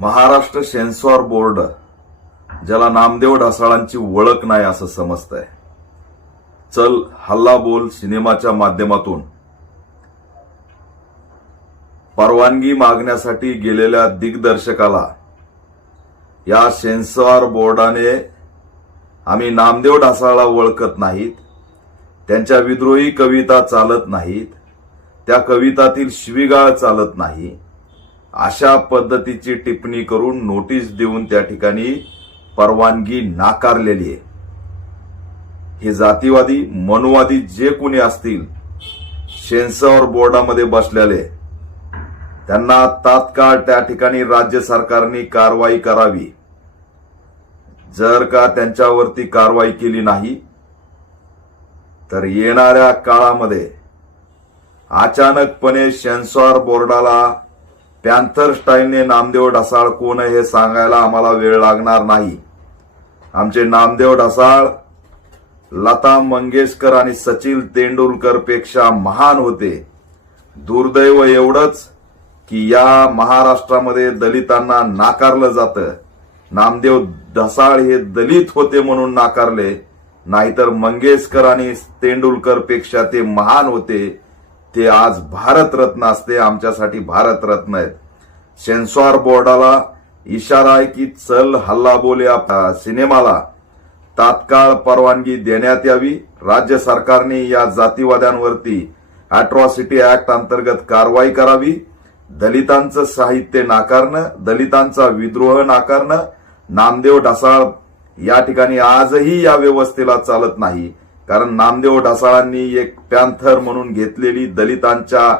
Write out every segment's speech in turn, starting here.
Maharashtra censor board, ज्याला नामदेव ढसाळांची ओळख नाही असं समजतंय, चल हल्ला बोल सिनेमाच्या माध्यमातून परवानगी मागण्यासाठी गेलेल्या दिग्दर्शकाला या सेन्सॉर बोर्डाने आम्ही नामदेव ढसाळला ओळखत नाहीत, त्यांच्या विद्रोही कविता चालत नाहीत, त्या कवितातील शिवीगाळ चालत नाही, अशा पद्धतीची टिप्पणी करून नोटीस देऊन त्या ठिकाणी परवानगी नाकारलेली आहे। हे जातीवादी मनुवादी जे कोणी असतील सेन्सॉर बोर्डामध्ये बसलेले, त्यांना तात्काळ त्या ठिकाणी राज्य सरकारने कारवाई करावी। जर का त्यांच्यावरती कारवाई केली नाही तर येणाऱ्या काळामध्ये अचानकपणे सेन्सॉर बोर्डाला पॅन्थर स्टाईलने नामदेव ढसाळ कोण आहे हे सांगायला आम्हाला वेळ लागणार नाही। आमचे नामदेव ढसाळ लता मंगेशकर आणि सचिन तेंडुलकर पेक्षा महान होते। दुर्दैव एवढंच की या महाराष्ट्रामध्ये दलितांना नाकारलं जातं। नामदेव ढसाळ हे दलित होते म्हणून नाकारले, नाहीतर मंगेशकर आणि तेंडुलकर पेक्षा ते महान होते। ते आज भारतरत्न असते, आमच्यासाठी भारतरत्न आहेत। सेन्सॉर बोर्डाला इशारा आहे की चल हल्ला बोल या सिनेमाला तात्काळ परवानगी देण्यात यावी। राज्य सरकारने या जातीवाद्यांवरती अॅट्रॉसिटी ऍक्ट अंतर्गत कारवाई करावी। दलितांचं साहित्य नाकारणं, दलितांचा विद्रोह नाकारणं नामदेव ढसाळ या ठिकाणी आजही या व्यवस्थेला चालत नाही। कारण नामदेव ढसाळांनी एक पॅन्थर म्हणून घेतलेली दलितांच्या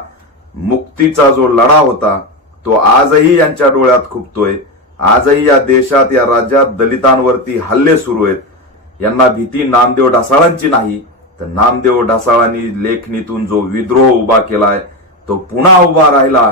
मुक्तीचा जो लढा होता तो आजही यांच्या डोळ्यात खुपतोय। आजही या देशात या राज्यात दलितांवरती हल्ले सुरू आहेत। यांना भीती नामदेव ढसाळांची नाही, तर नामदेव ढसाळांनी लेखणीतून जो विद्रोह उभा केलाय तो पुन्हा उभा राहिला